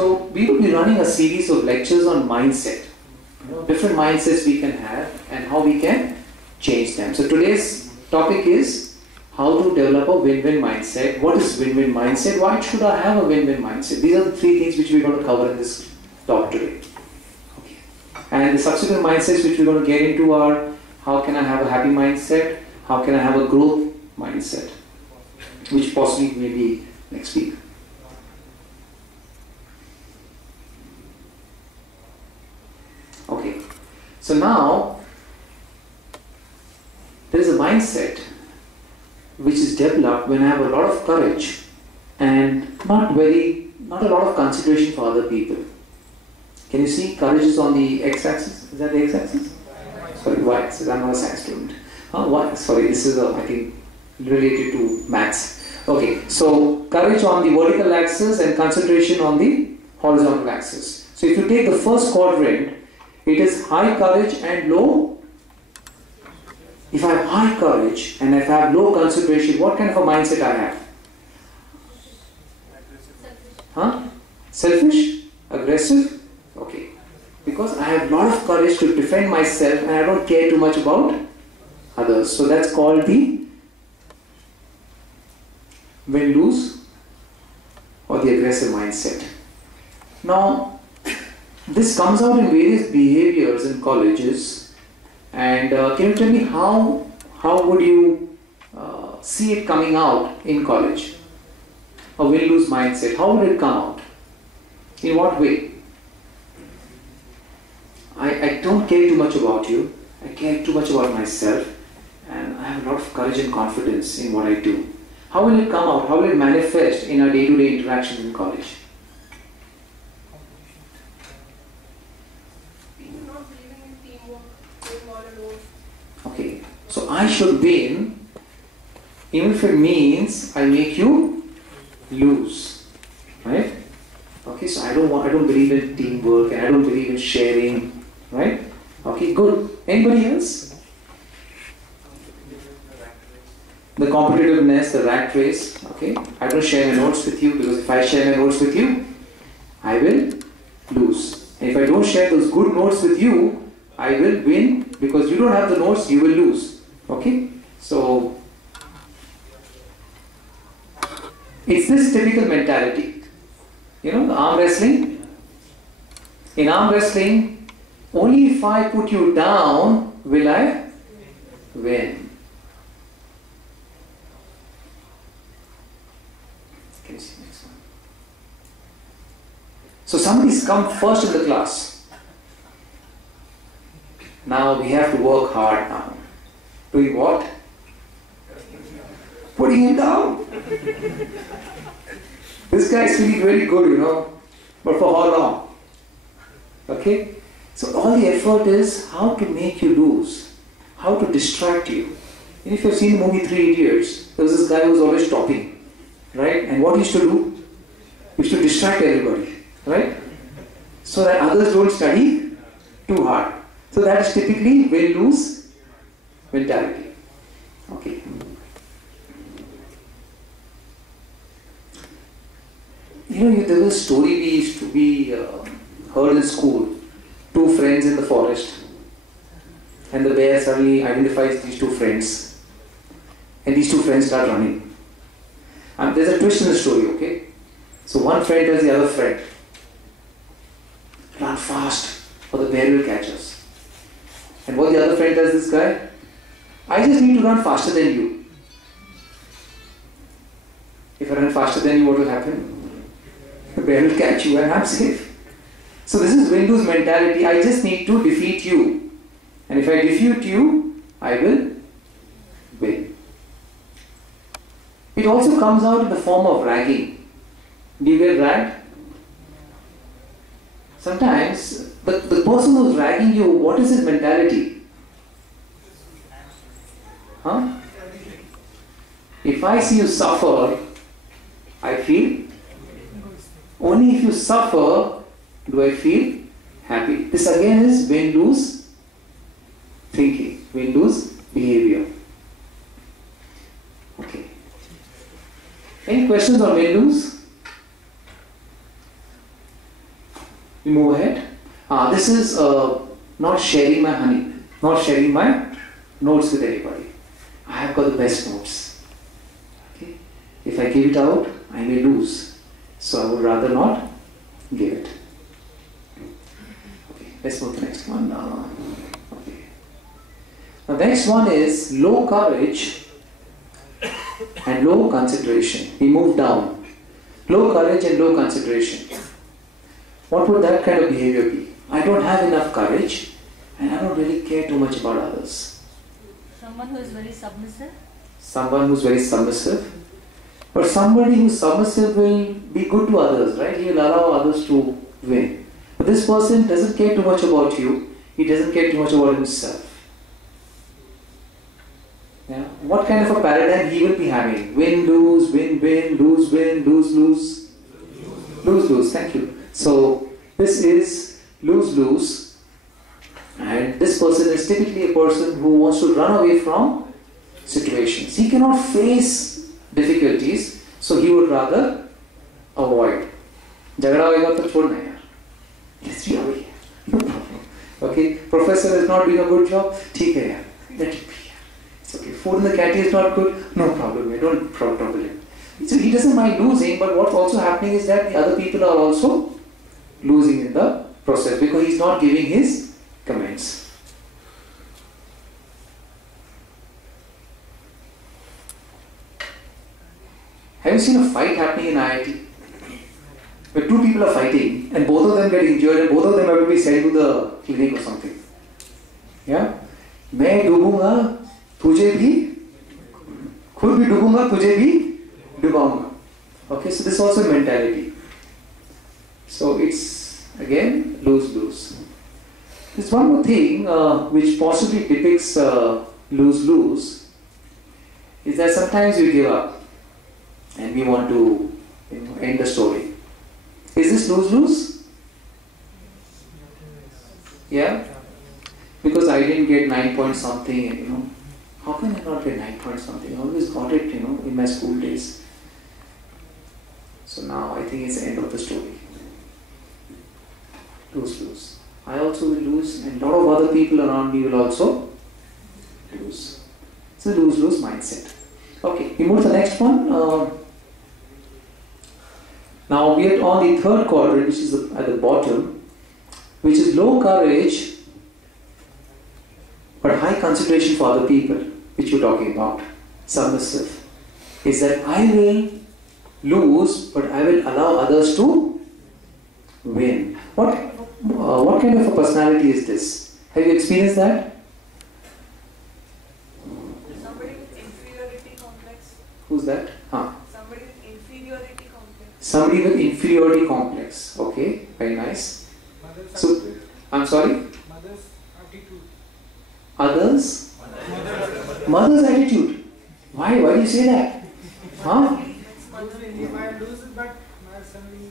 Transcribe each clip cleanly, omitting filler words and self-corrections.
So we will be running a series of lectures on mindset. Different mindsets we can have and how we can change them. So today's topic is how to develop a win-win mindset. What is win-win mindset? Why should I have a win-win mindset? These are the three things which we're going to cover in this talk today. Okay. And the subsequent mindsets which we're going to get into are how can I have a happy mindset? How can I have a growth mindset? Which possibly may be next week. Okay, so now there is a mindset which is developed when I have a lot of courage and not a lot of consideration for other people. Can you see courage is on the x-axis? Is that the x-axis? Sorry, y-axis. I'm not a science student. What? Sorry, this is I think related to maths. Okay, so courage on the vertical axis and concentration on the horizontal axis. So if you take the first quadrant, it is high courage and low. If I have high courage and if I have low concentration, what kind of a mindset I have? Huh? Selfish? Aggressive? Okay. Because I have a lot of courage to defend myself and I don't care too much about others. So that's called the win-lose or the aggressive mindset. Now, this comes out in various behaviors in colleges, and can you tell me how would you see it coming out in college? A win-lose mindset, how would it come out? In what way? I don't care too much about you, I care too much about myself, and I have a lot of courage and confidence in what I do. How will it come out? How will it manifest in our day-to-day interactions in college? Okay, so I should win, even if it means I make you lose, right? Okay, so I don't believe in teamwork and I don't believe in sharing, right? Okay, good. Anybody else? The competitiveness, the rat race. Okay, I don't share my notes with you because if I share my notes with you, I will lose. And if I don't share those good notes with you, I will win because you don't have the notes, you will lose. Okay? So, it's this typical mentality. You know, the arm wrestling? In arm wrestling, only if I put you down will I win. Can you see next one? So somebody's come first in the class. Now we have to work hard now. Doing what? Putting him down. This guy is feeling very good, you know. But for how long? Okay? So all the effort is how to make you lose. How to distract you. And if you've seen the movie 3 Idiots, there was this guy who was always talking. Right? And what he used to do? He used to distract everybody. Right? So that others don't study too hard. So that is typically win-lose mentality. Okay. You know, there was a story we used to be heard in school. 2 friends in the forest. And the bear suddenly identifies these 2 friends. And these 2 friends start running. And there's a twist in the story, okay? So one friend tells the other friend, run fast or the bear will catch us. And what the other friend tells this guy? I just need to run faster than you. If I run faster than you, what will happen? The bear will catch you and I'm safe. So this is win-lose mentality. I just need to defeat you. And if I defeat you, I will win. It also comes out in the form of ragging. Do you get ragged? Sometimes the person who's ragging you, what is his mentality? Huh? If I see you suffer, I feel. Only if you suffer do I feel happy. This again is win-lose thinking, win-lose behavior. Okay. Any questions on win-lose? We move ahead. This is not sharing my honey, not sharing my notes with anybody. I have got the best notes. Okay? If I give it out, I may lose. So I would rather not give it. Okay, let's move to the next one. Okay. The next one is low courage and low consideration. We move down. Low courage and low consideration. What would that kind of behavior be? I don't have enough courage and I don't really care too much about others. Someone who is very submissive? Someone who's very submissive. But somebody who's submissive will be good to others, right? He will allow others to win. But this person doesn't care too much about you. He doesn't care too much about himself. Yeah? What kind of a paradigm he will be having? Win, lose, win, win, lose, lose, lose. Lose, lose, thank you. So this is lose, lose. And this person is typically a person who wants to run away from situations. He cannot face difficulties, so he would rather avoid. Jagda hoega to chhodna yaar. Let's be away. No problem. Okay, professor is not doing a good job. ठीक है यार. Let it be. It's okay. Food in the canteen is not good. No problem. Don't trouble him. So he doesn't mind losing, but what's also happening is that the other people are also losing in the process because he's not giving his comments. Have you seen a fight happening in IIT? Where two people are fighting and both of them get injured and both of them have to be sent to the clinic or something. Yeah? मैं डूबूंगा तुझे भी खुद भी डूबूंगा तुझे भी डुबाऊंगा. Okay, so this is also a mentality. So it's again lose-lose. There's one more thing which possibly depicts lose-lose is that sometimes we give up and we want to end the story. Is this lose-lose? Yeah? Because I didn't get 9 point something and how can I not get 9 point something? I always got it in my school days. So now I think it's the end of the story. Lose-lose. I also will lose and a lot of other people around me will also lose. It's a lose-lose mindset. Okay, we move to the next one. Now we are on the third quadrant, which is at the bottom, which is low courage but high consideration for other people, which you're talking about. Submissive. Is that I will lose, but I will allow others to win. What kind of a personality is this? Have you experienced that? Somebody with inferiority complex. Who's that? Somebody with inferiority complex. Somebody with inferiority complex. Okay, very nice. So, I'm sorry? Mother's attitude. Others? Mother's attitude. Why do you say that? Huh? If I lose it, but my son will.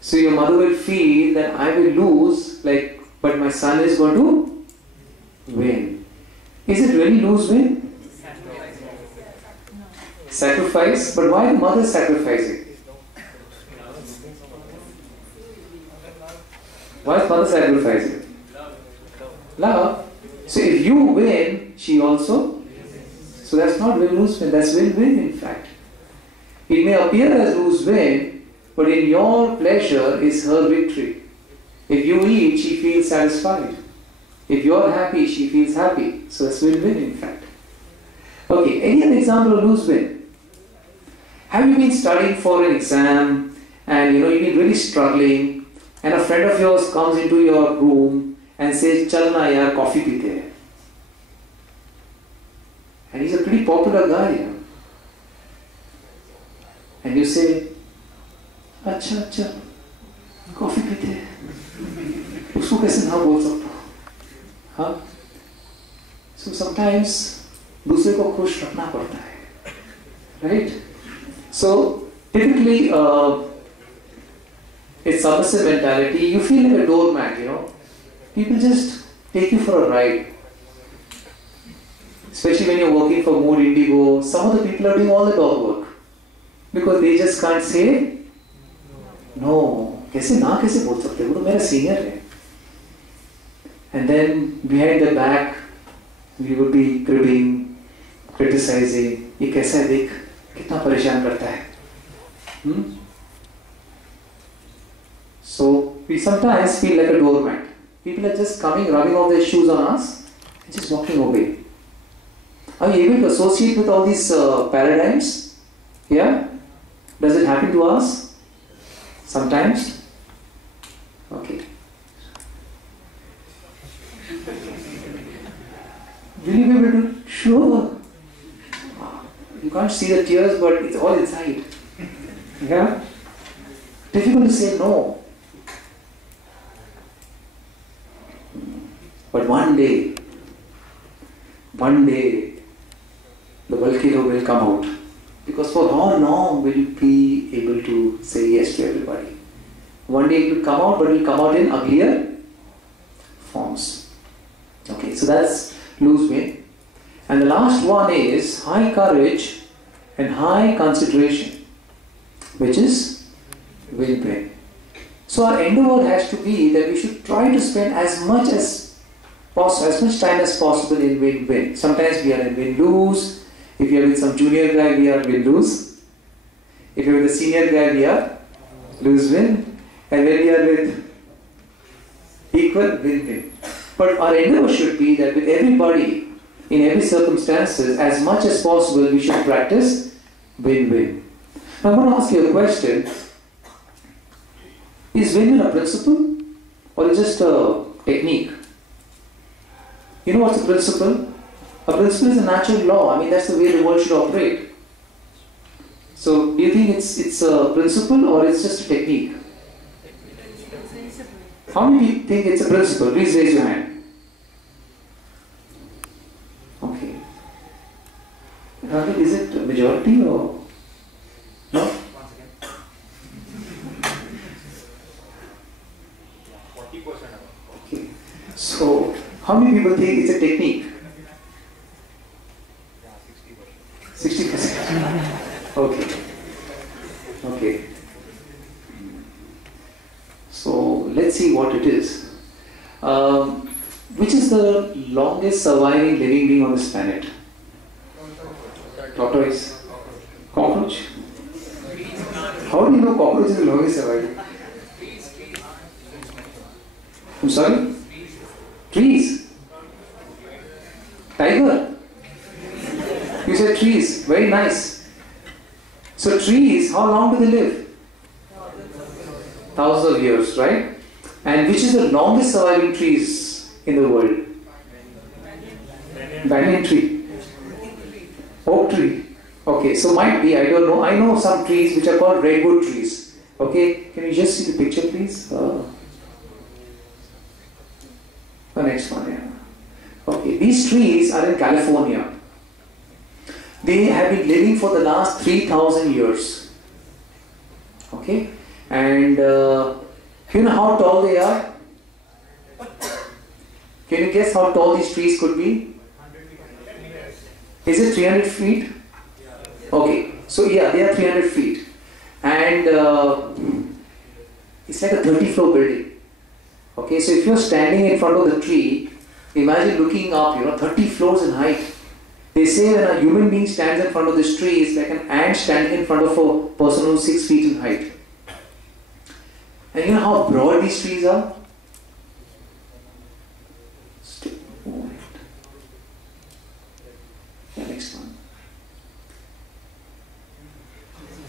So your mother will feel that I will lose, but my son is going to win. Is it really lose-win? Sacrifice? But why the mother sacrificing? Why is mother sacrificing? Love. So if you win, she also. So that's not win-lose-win, that's win-win in fact. It may appear as lose-win, but in your pleasure is her victory. If you eat, she feels satisfied. If you're happy, she feels happy. So that's win-win in fact. Okay, any other example of lose-win? Have you been studying for an exam and you've been really struggling and a friend of yours comes into your room and says, "Chal na yaar, coffee peete hai." And he's a pretty popular guy. And you say, अच्छा, coffee पीते हैं, उसको कैसे ना बोल सकता हूँ? हाँ? So sometimes दूसरे को खुश रखना पड़ता है, right? So typically, it's submissive mentality. You feel like a doormat, People just take you for a ride. Especially when you're working for Mood Indigo, some of the people are doing all the dog work because they just can't say no. कैसे ना कैसे बोल सकते, वो तो मेरा senior है. And then behind the back we would be cribbing, criticizing. ये कैसा है देख, कितना परेशान करता है. So we sometimes feel like a doormat. People are just coming, rubbing off their shoes on us, and just walking away. Are you able to associate with all these paradigms? Yeah? Does it happen to us? Sometimes? Okay. Will you be able to? Sure. You can't see the tears, but it's all inside. Yeah? Difficult to say no. But one day, the volcano will come out. Because for how long will you be able to say yes to everybody? One day it will come out, but it will come out in uglier forms. Okay, so that's lose win. And the last one is high courage and high consideration, which is win-win. So our endeavor has to be that we should try to spend as much time as possible in win-win. Sometimes we are in win-lose. If you are with some junior guy, we are win-lose. If you are with a senior guy, we are lose-win. And when we are with equal, win-win. But our endeavor should be that with everybody, in every circumstances, as much as possible, we should practice win-win. Now I'm going to ask you a question. Is win-win a principle or is it just a technique? You know what's a principle? A principle is a natural law. I mean, that's the way the world should operate. So, do you think it's a principle or it's just a technique? How many think it's a principle? Please raise your hand. Okay. Ravi, is it a majority or no? Okay. So, how many people think it's a technique? 60%. Okay. Okay. So let's see what it is. Which is the longest surviving living being on this planet? Tortoise. Cockroach. How do you know cockroach is the longest surviving? I'm sorry? Trees. Tiger. You said trees. Very nice. So trees, how long do they live? Thousands of years, right? And which is the longest surviving trees in the world? Banyan tree. Oak tree. Okay, so might be, I don't know. I know some trees which are called redwood trees. Okay, can you just see the picture, please? The next one, yeah. Okay, these trees are in California. They have been living for the last 3,000 years. Okay, and you know how tall they are? Can you guess how tall these trees could be? Is it 300 feet? Okay, so yeah, they are 300 feet. And it's like a 30-floor building. Okay, so if you're standing in front of the tree, imagine looking up, 30 floors in height. They say when a human being stands in front of this tree, it's like an ant standing in front of a person who's 6 feet in height. And you know how broad these trees are? Yeah, next one.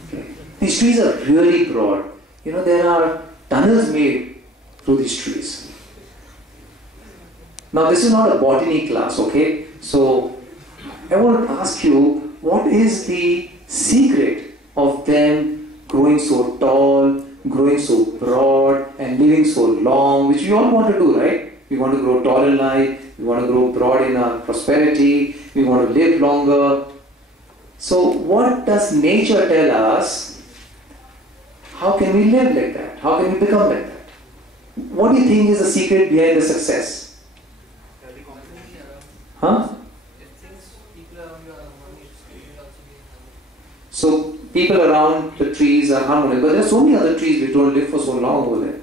Okay. These trees are really broad. There are tunnels made through these trees. Now this is not a botany class, okay? So I want to ask you, what is the secret of them growing so tall, growing so broad, and living so long, which we all want to do, right? We want to grow tall in life, we want to grow broad in our prosperity, we want to live longer. So what does nature tell us? How can we live like that? How can we become like that? What do you think is the secret behind the success? Huh? So People around the trees are harmonious, but there are so many other trees which don't live for so long over there.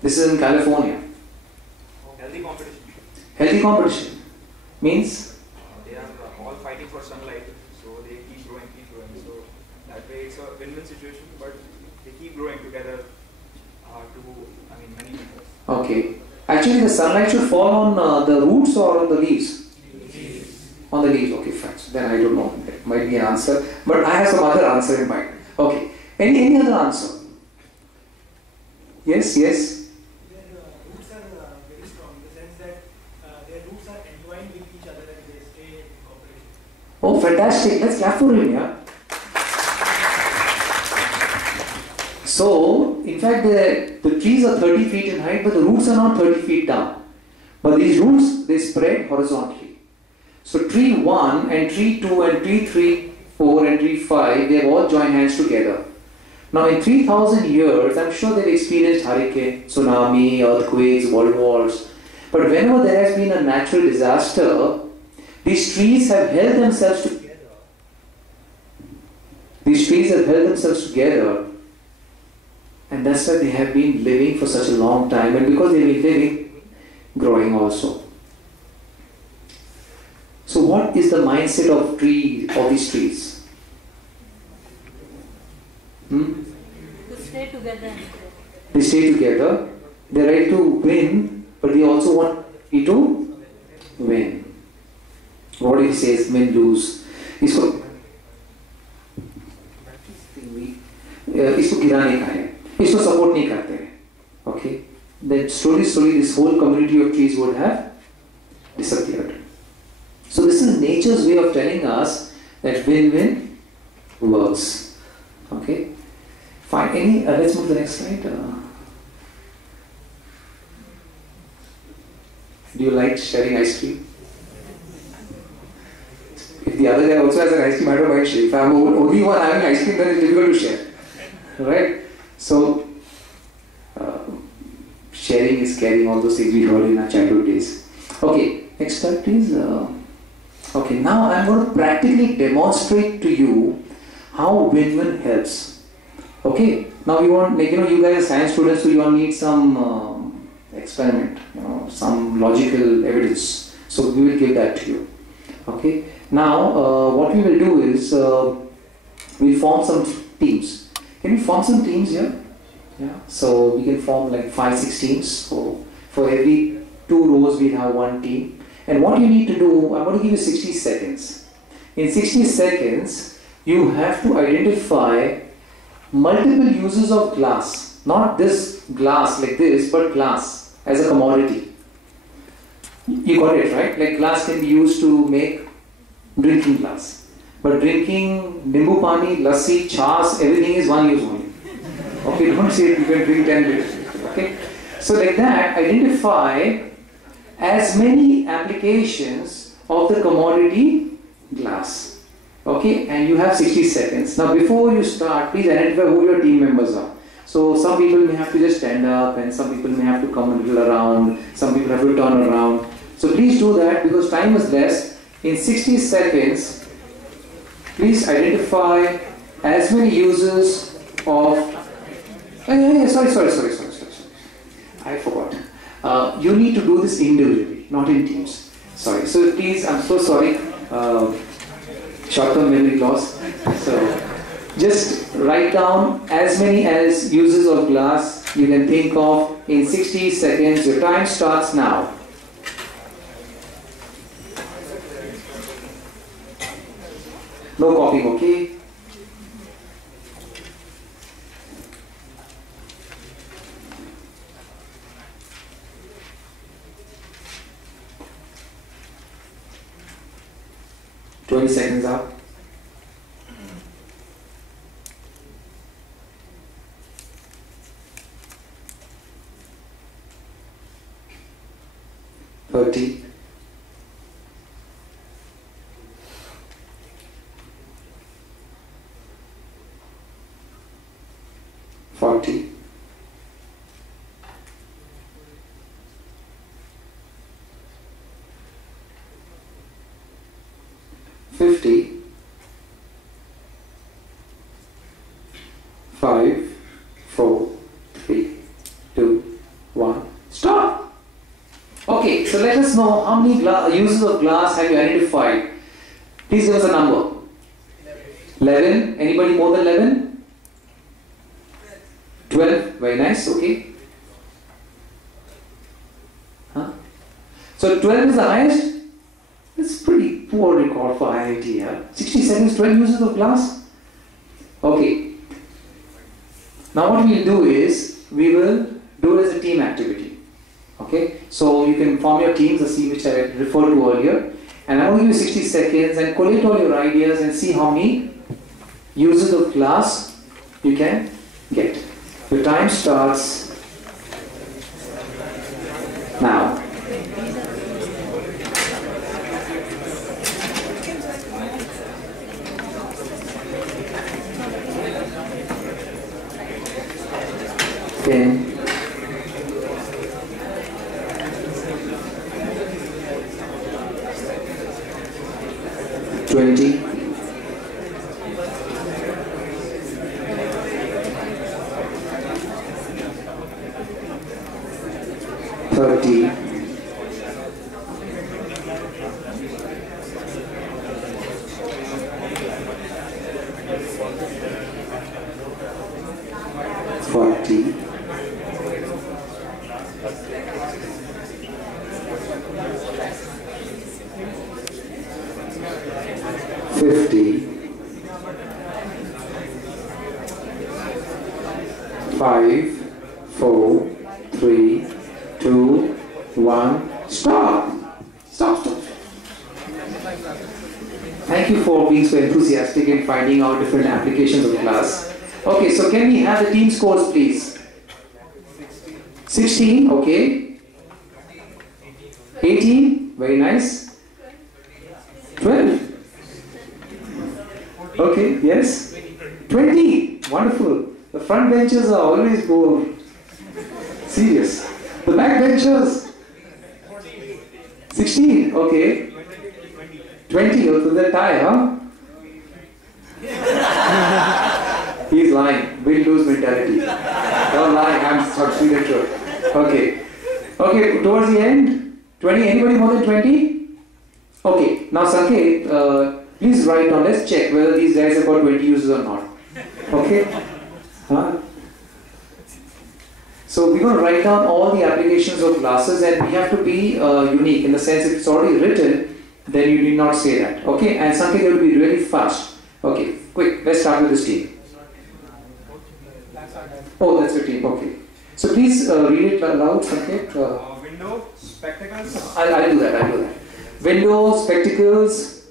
This is in California. Healthy competition. Healthy competition means They are all fighting for sunlight, so they keep growing. So that way it's a win-win situation, but they keep growing together many meters. okay. Actually, the sunlight should fall on the roots or on the leaves. On the leaves, okay, fine. So then I don't know. That might be an answer, but I have some other answer in mind. Okay. Any other answer? Yes, yes. Their roots are very strong in the sense that their roots are entwined with each other and they stay in cooperation. Oh, fantastic. Let's clap for him, yeah? So, in fact, the trees are 30 feet in height, but the roots are not 30 feet down. But these roots, they spread horizontally. So, tree 1 and tree 2 and tree 3, 4 and tree 5, they have all joined hands together. Now, in 3,000 years, I'm sure they've experienced hurricane, tsunami, earthquakes, world wars. But whenever there has been a natural disaster, these trees have held themselves together. These trees have held themselves together. And that's why they have been living for such a long time. And because they've been living, growing also. So what is the mindset of these trees? To stay together and grow. They stay together. They're ready to win, but they also want you to win. What he says, win, lose. इसको गिराने का है, इसको support नहीं करते हैं. Okay? Then slowly this whole community of trees would have disappeared. So this is nature's way of telling us that win-win works. Okay? Fine. Let's move to the next slide. Do you like sharing ice cream? If the other guy also has an ice cream, I don't mind sharing. If I'm the only one having ice cream, then it's difficult to share. Right? So, sharing is caring, all those things we heard in our childhood days. Okay, next slide please. Okay, now I'm going to practically demonstrate to you how win-win helps. Okay, now we want, you guys are science students, so you all need some experiment, some logical evidence. So we will give that to you. Okay, now what we will do is we'll form some teams. Can we form some teams here? Yeah. So we can form like 5-6 teams. So for every 2 rows we'll have 1 team. And what you need to do, I'm going to give you 60 seconds. In 60 seconds, you have to identify multiple uses of glass. Not this glass like this, but glass as a commodity. You got it, right? Like glass can be used to make drinking glass. But drinking nimbu pani, lassi, chas, everything is one use only. Okay, don't say you can drink 10 liters. Okay? So like that, identify as many applications of the commodity glass. Okay, and you have 60 seconds. Now before you start, please identify who your team members are. So some people may have to just stand up and some people may have to come a little around, some people have to turn around. So please do that because time is less. In 60 seconds, please identify as many uses of... Sorry. I forgot. You need to do this individually, not in teams. Sorry. So please, I'm so sorry. Short-term memory loss. So just write down as many as uses of glass you can think of in 60 seconds. Your time starts now. No copying, okay? $20 seconds up. $30. 40. 50. know how many uses of glass have you identified. Please give us a number. 11. Anybody more than 11? 12. Very nice. Okay. Huh? So 12 is the highest. That's pretty poor record for IIT. Yeah? 60 seconds, 12 uses of glass. Okay. Now what we'll do is, we will do it as a team activity. Okay. So you can form your teams, the C which I referred to earlier. And I'm going to give you 60 seconds and collate all your ideas and see how many uses of glass you can get. Your time starts now. Ten. 20. 30. 40. 50. 5, 4, 3, 2, 1. Stop! Stop, stop. Thank you for being so enthusiastic in finding out different applications of glass. Okay, so can we have the team scores, please? 16, okay. 18, very nice. 12. Okay, yes. 20, wonderful. The front benchers are always more serious. The back benchers, 16, okay. 20, so they're tie, huh? He's lying. We'll lose mentality. Don't lie, I'm substituted sure. Okay. Okay, towards the end, 20, anybody more than 20? Okay, now Sanket, please write down, let's check whether these guys have got 20 uses or not. Okay? Huh? So we're going to write down all the applications of glasses, and we have to be unique in the sense if it's already written, then you did not say that. Okay? And Sanket, you will be really fast. Okay, quick, let's start with this team. Oh, that's your team, okay. So please read it aloud, Sanket. Window, spectacles. I'll do that. Window, spectacles,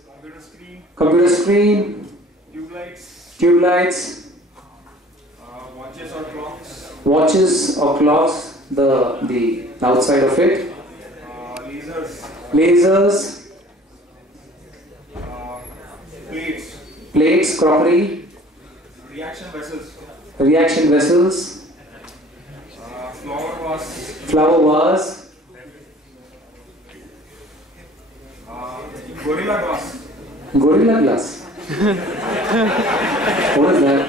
computer screen, tube lights, watches or clocks, the outside of it, lasers, plates, crockery, reaction vessels, flower vase, gorilla glass. What is that?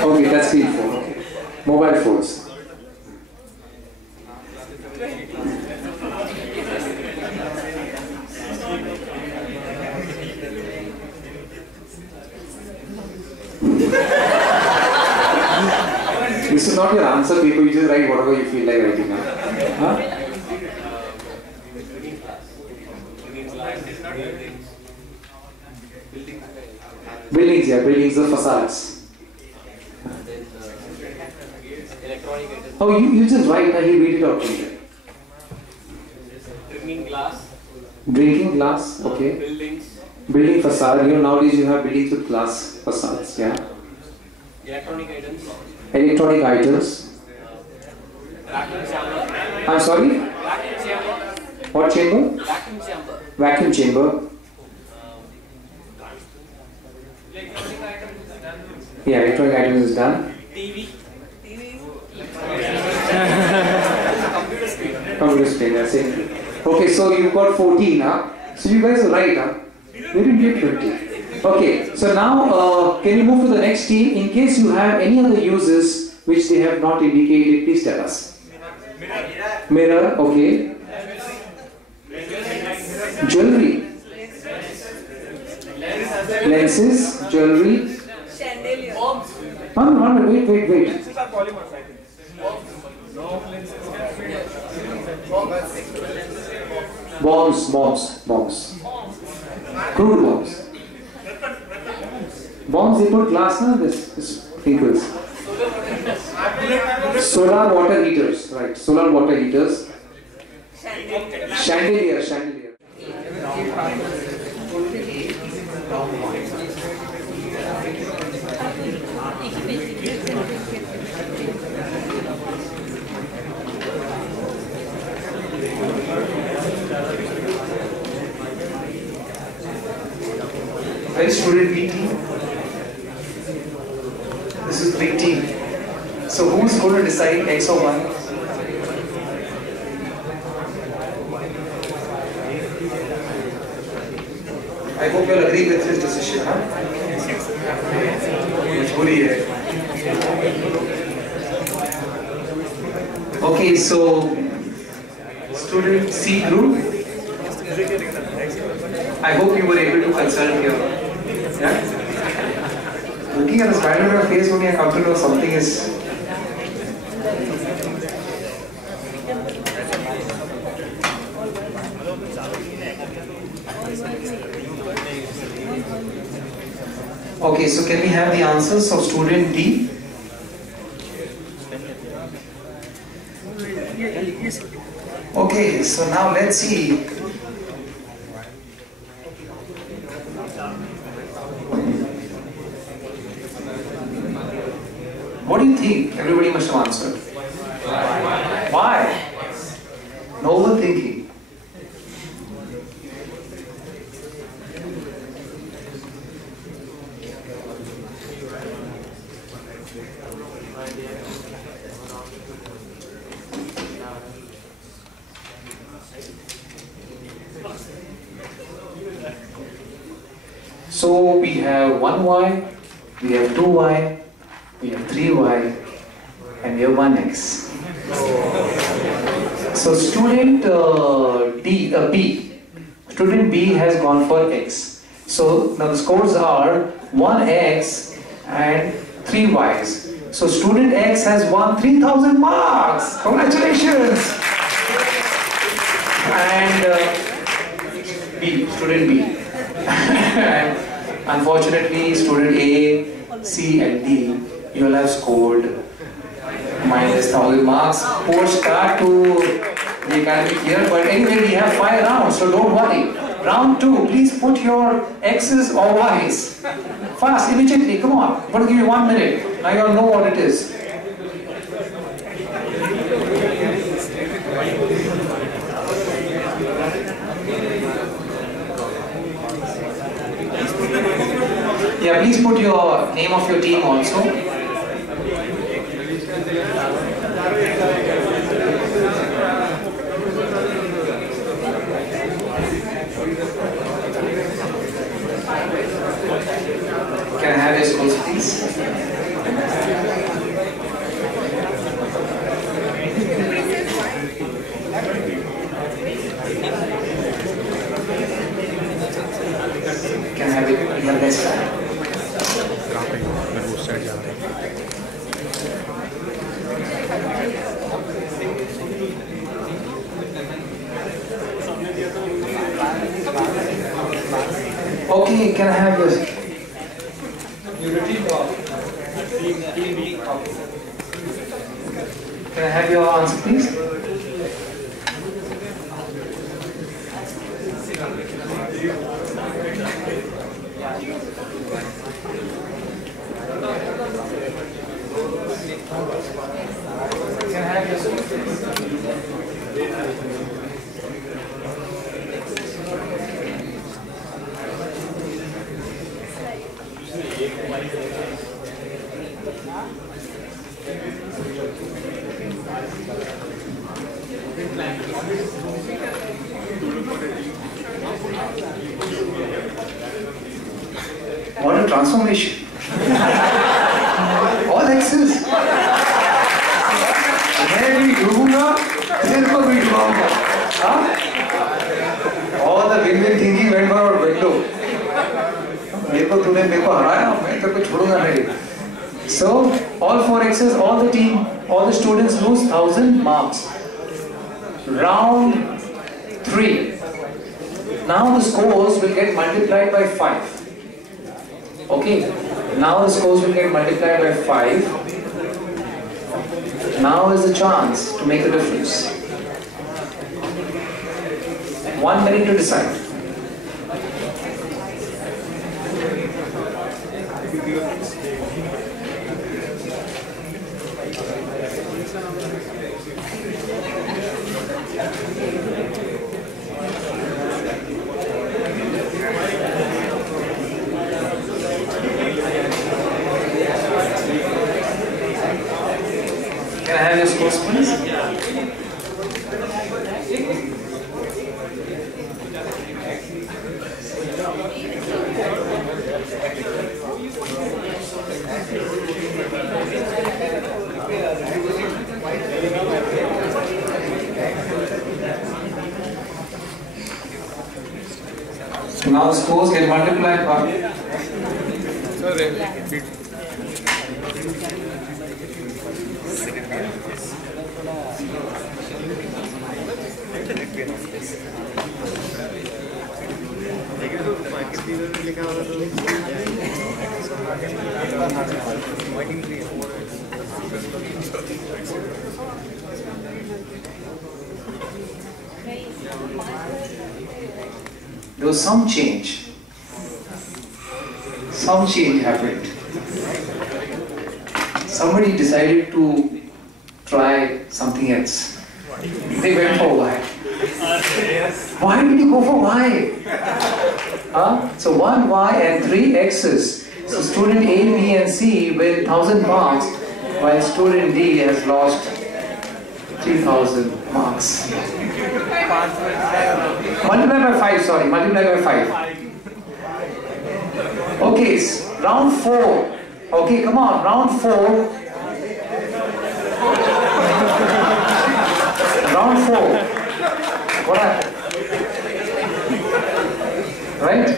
Okay, that's screen phone. Okay. Mobile phones. This is not your answer paper, you just write whatever you feel like writing. Huh? Buildings, yeah, buildings, the facades. Oh, you just write, now you read it out. Drinking glass, okay. Building facade, nowadays you have buildings with glass facades, yeah. Electronic items. I'm sorry? What chamber? Vacuum chamber. Yeah, electronic items is done. Computer screen, that's it. Okay, so you've got 14, huh? So you guys are right, huh? We didn't get 20. Okay, so now can you move to the next team? In case you have any other uses which they have not indicated, please tell us. Mirror, okay. Jewelry. Lenses, jewelry. Chandelier. No, wait. Lenses are polymers, I think. Bombs. Crude bombs. Bombs, they put glass, no? This wrinkles. Solar water heaters, right. Solar water heaters. Chandelier. Where is student B team? This is big team. So who's going to decide X or Y? I hope you'll agree with his decision, huh? Majboori hai. Okay, so student C group. I hope you were able to consult here. Yeah? Looking at the smile on your face, only I come to know something is. Okay, so can we have the answers of student D? Okay, so now let's see. What do you think? Everybody must have answered. Why? No overthinking. So we have 1y, we have 2y, we have 3y, and we have 1x. So student student B has gone for x. So now the scores are 1x and 3y's. So student X has won 3,000 marks. Congratulations! And student B. And unfortunately, student A, C and D, you all have scored minus 1,000 marks. Poor start to the academic year, but anyway, we have 5 rounds, so don't worry. Round 2, please put your X's or Y's. Fast, immediately, come on. I'm going to give you 1 minute. Now you all know what it is. Yeah, please put your name of your team also. Can I have your scores, please? Can I have it in the best time? Okay, can I have this? You retrieve Can I have your answer, please? Can I have your answer, please? What a transformation. All X's. all the win-win thinking went for our window. तूने मेरे को हराया, मैं तेरे को छोड़ूंगा नहीं. So all 4 X's, all the team, all the students lose 1000 marks. Round 3. Now the scores will get multiplied by 5. Okay. Now the scores will get multiplied by 5. Now is the chance to make a difference. 1 minute to decide. Can I have your scores, please? So now the scores get multiplied by. There was some change. Some change happened. Somebody decided to try something else. They went for Y. Why did you go for Y? So 1 Y and 3 X's. So student A, B and C with 1000 marks, while student D has lost 3000 marks. Multiply by 5, sorry, multiply by 5. Okay, round 4. Okay, come on, round 4. Round 4. What happened? Right?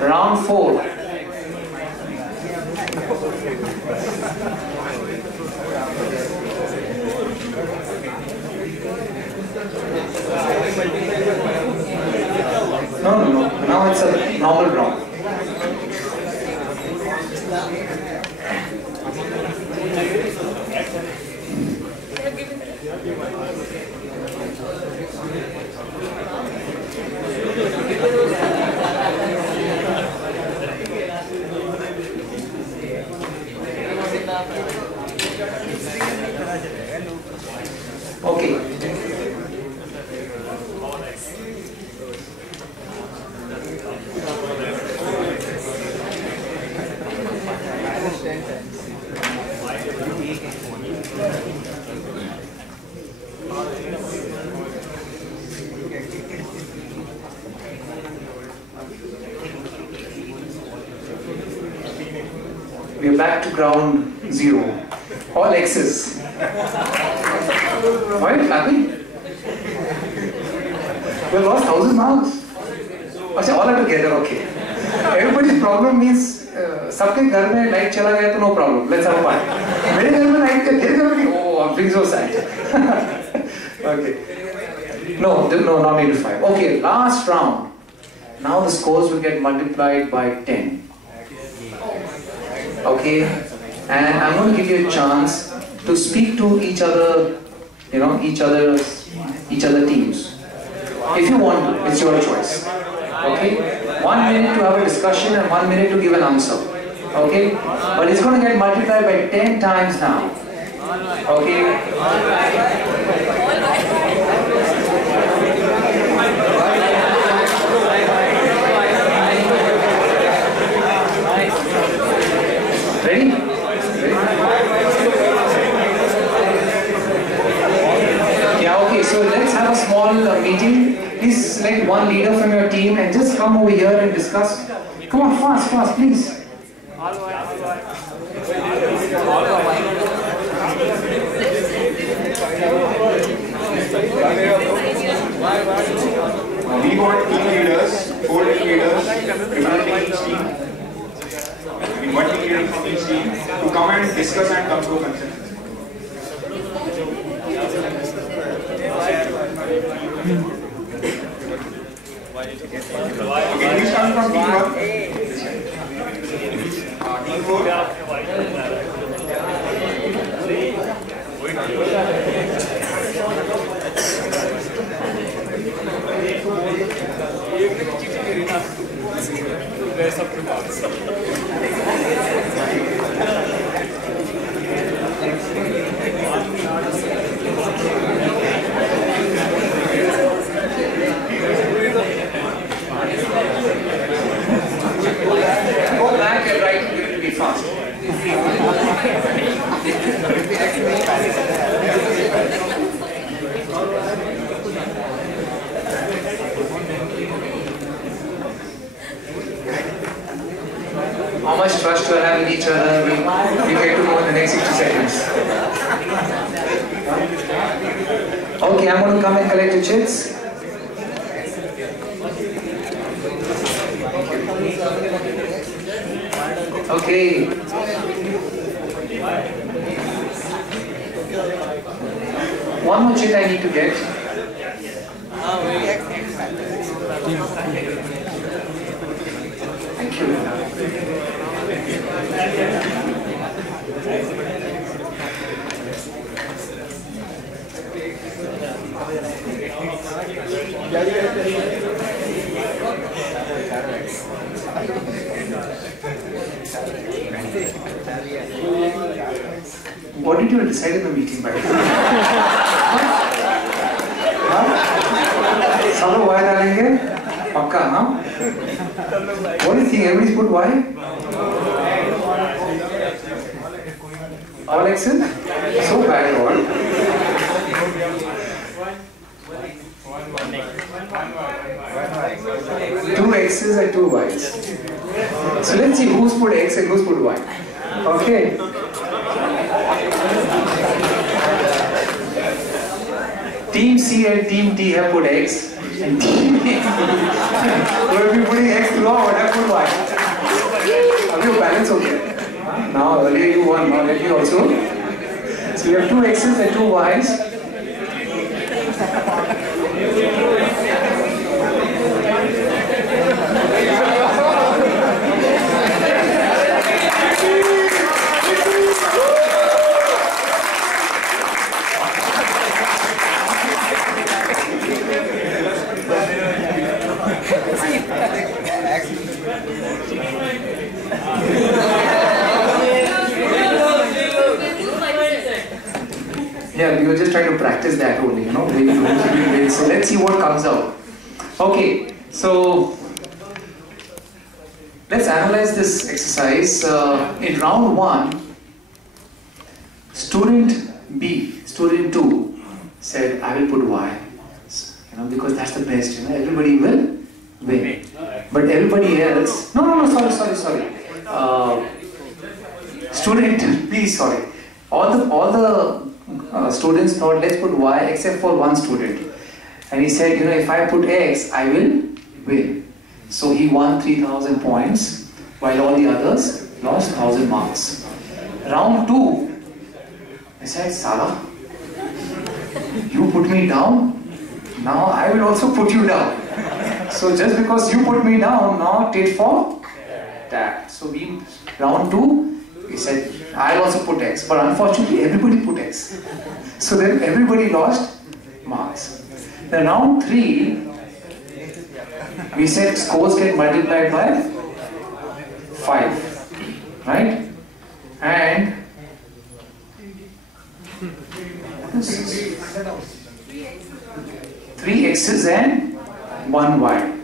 Round 4. No. Now it's a normal round. Okay. We're back to ground 0. All X's. Why are you clapping? We lost 1000 marks. अच्छा, all are together, okay. Everybody's problem means सबके घर में light चला गया तो no problem. Let's have a party. मेरे घर में लाइट का तेरे घर में oh, I'm feeling so sad. Okay. No, not need to fight. Okay, last round. Now the scores will get multiplied by 10. Okay, and I'm going to give you a chance to speak to each other, each other teams. If you want to, it's your choice. Okay, 1 minute to have a discussion and 1 minute to give an answer. Okay, but it's going to get multiplied by 10 times now. Okay. Ready? Yeah, okay, so let's have a small meeting. Please select one leader from your team and just come over here and discuss. Come on, fast, please. Can you start from T1? Go back and right, it will be fast. How much trust you have in each other, we get to know in the next 60 seconds. Okay, I'm going to come and collect the chits. Okay. One more chit I need to get. Thank you. What did you decide in the meeting, by the way? Salo why डालेंगे? पक्का ना? What do you think? Everybody's put why? All X's? So bad, what? Two X's and two Y's. So let's see who's put X and who's put Y. Okay. Team C and Team D have put X. And Team A will be putting X throughout, but have put Y. Have you balance okay? Now earlier you won, now let you also. So we have two X's and two Y's. Yeah, we were just trying to practice that only, you know. So let's see what comes out. Okay, so let's analyze this exercise. In round 1, student B, student 2 said, I will put Y, you know, because that's the best, you know, everybody will win. But everybody else, no, sorry. Student B, sorry. All the students thought, let's put Y except for one student. And he said, you know, if I put X, I will win. So he won 3,000 points, while all the others lost 1,000 marks. Round 2, I said, Sala, you put me down, now I will also put you down. So just because you put me down, now tit for tat. So round 2, he said, I'll also put X, but unfortunately everybody put X. So then everybody lost marks. Then round 3, we said scores get multiplied by 5, right? And 3 X's and 1 Y.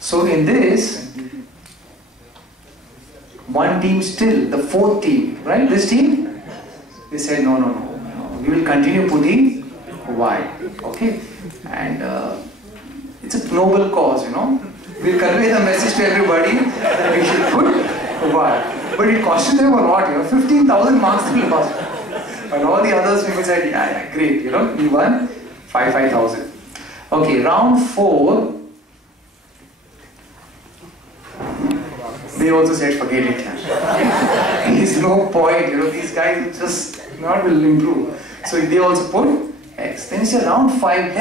So in this, one team still, the 4th team, right? This team, they said no, we will continue putting Y, okay? And it's a noble cause, you know. We'll convey the message to everybody that we should put Y. But it costed them a lot, you know, 15,000 marks to be lost. But all the others people said, yeah, great, you know, we won 5,000. Okay, round 4, they also said, forget it. There's no point, you know, these guys just not will improve. So they also put X. Then you say round 5,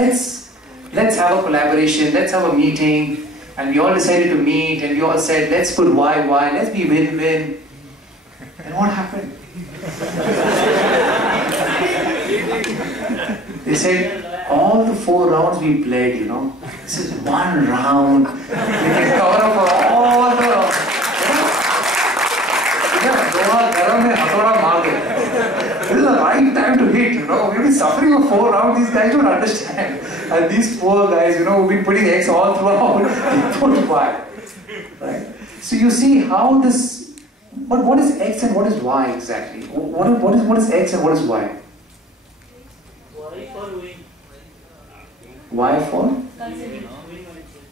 let's have a collaboration, let's have a meeting, and we all decided to meet, and we all said, let's put Y, let's be win-win. Then what happened? They said, all the 4 rounds we played, you know, this is one round. We can cover up for all the... This is the right time to hit, you know. We've been suffering for 4 rounds, these guys don't understand. And these poor guys, you know, who've been putting X all throughout, they put Y. Right? So you see how this... But what is X and what is Y exactly? What is X and what is Y? Y for?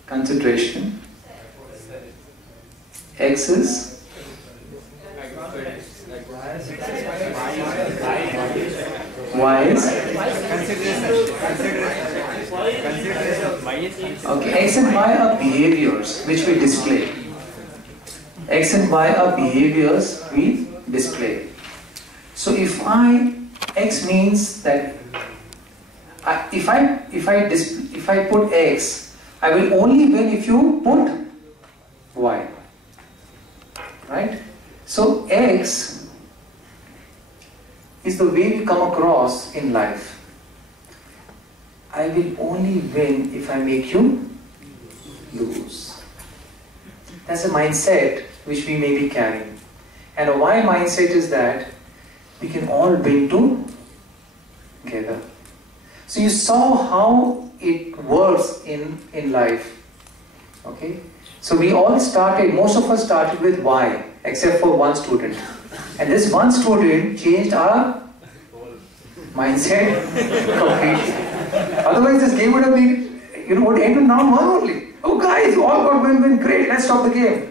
Concentration. X is? Y is? Okay, X and Y are behaviors which we display. X and Y are behaviors we display. So if X means that if I put X, I will only win if you put Y. Right? So X is the way we come across in life. I will only win if I make you lose. That's a mindset which we may be carrying. And a Y mindset is that we can all win together. So you saw how it works in life. Okay? So we all started, most of us started with Y, except for one student. And this one student changed our mindset completely. Otherwise this game would have been, would end in round 1 only. Oh guys, you all got win-win, great, let's stop the game.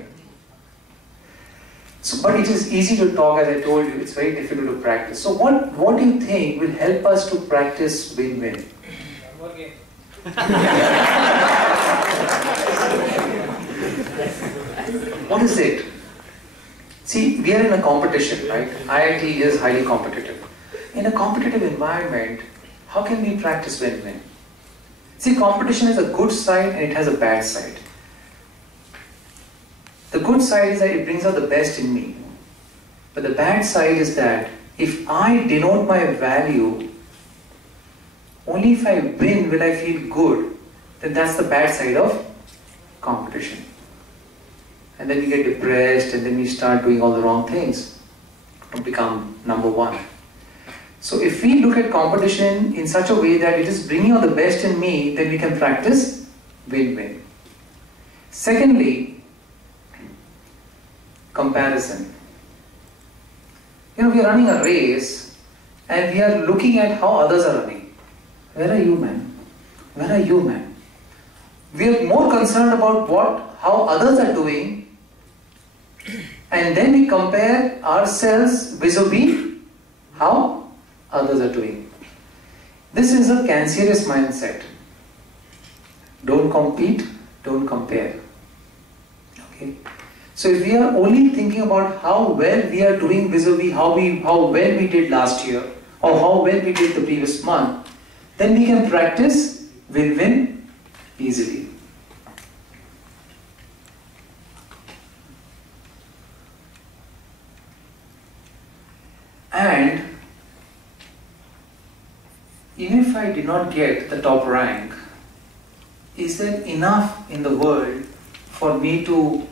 So, but it is easy to talk, as I told you, it's very difficult to practice. So what do you think will help us to practice win-win? One more game. What is it? See, we are in a competition, right? IIT is highly competitive. In a competitive environment, how can we practice win-win? See, competition has a good side and it has a bad side. The good side is that it brings out the best in me. But the bad side is that if I denote my value, only if I win will I feel good, then that's the bad side of competition. And then we get depressed and then we start doing all the wrong things to become number 1. So if we look at competition in such a way that it is bringing out the best in me, then we can practice win-win. Secondly, comparison. We are running a race and we are looking at how others are running. Where are you, man? Where are you, man? We are more concerned about how others are doing, and then we compare ourselves vis-a-vis how others are doing. This is a cancerous mindset. Don't compete, don't compare. Okay? So if we are only thinking about how well we are doing vis-a-vis how well we did last year or how well we did the previous month, then we can practice win-win easily. And even if I did not get the top rank, is there enough in the world for me to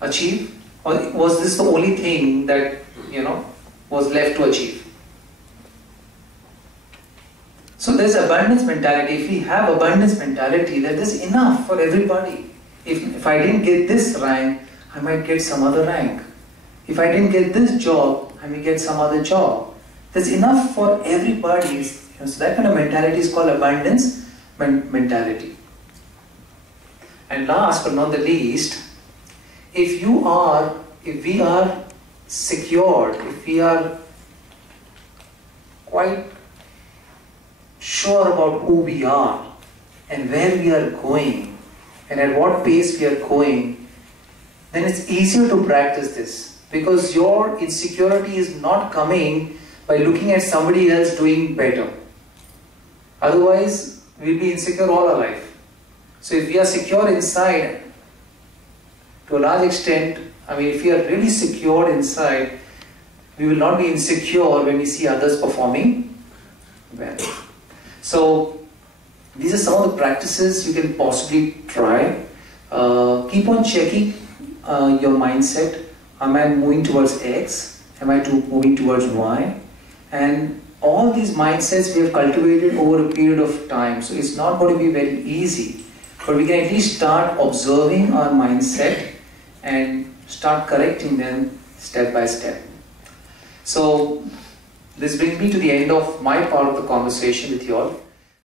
achieve? Or was this the only thing that, was left to achieve? So there's abundance mentality. If we have abundance mentality, then there's enough for everybody. If I didn't get this rank, I might get some other rank. If I didn't get this job, I may get some other job. There's enough for everybody. So that kind of mentality is called abundance mentality. And last but not the least, if we are secured, if we are quite sure about who we are and where we are going and at what pace we are going, then it's easier to practice this, because your insecurity is not coming by looking at somebody else doing better. Otherwise, we'll be insecure all our life. So if we are secure inside, to a large extent, if we are really secured inside, we will not be insecure when we see others performing well. So these are some of the practices you can possibly try. Keep on checking your mindset. Am I moving towards X? Am I moving towards Y? And all these mindsets we have cultivated over a period of time. So it's not going to be very easy. But we can at least start observing our mindset and start correcting them step by step. So this brings me to the end of my part of the conversation with you all.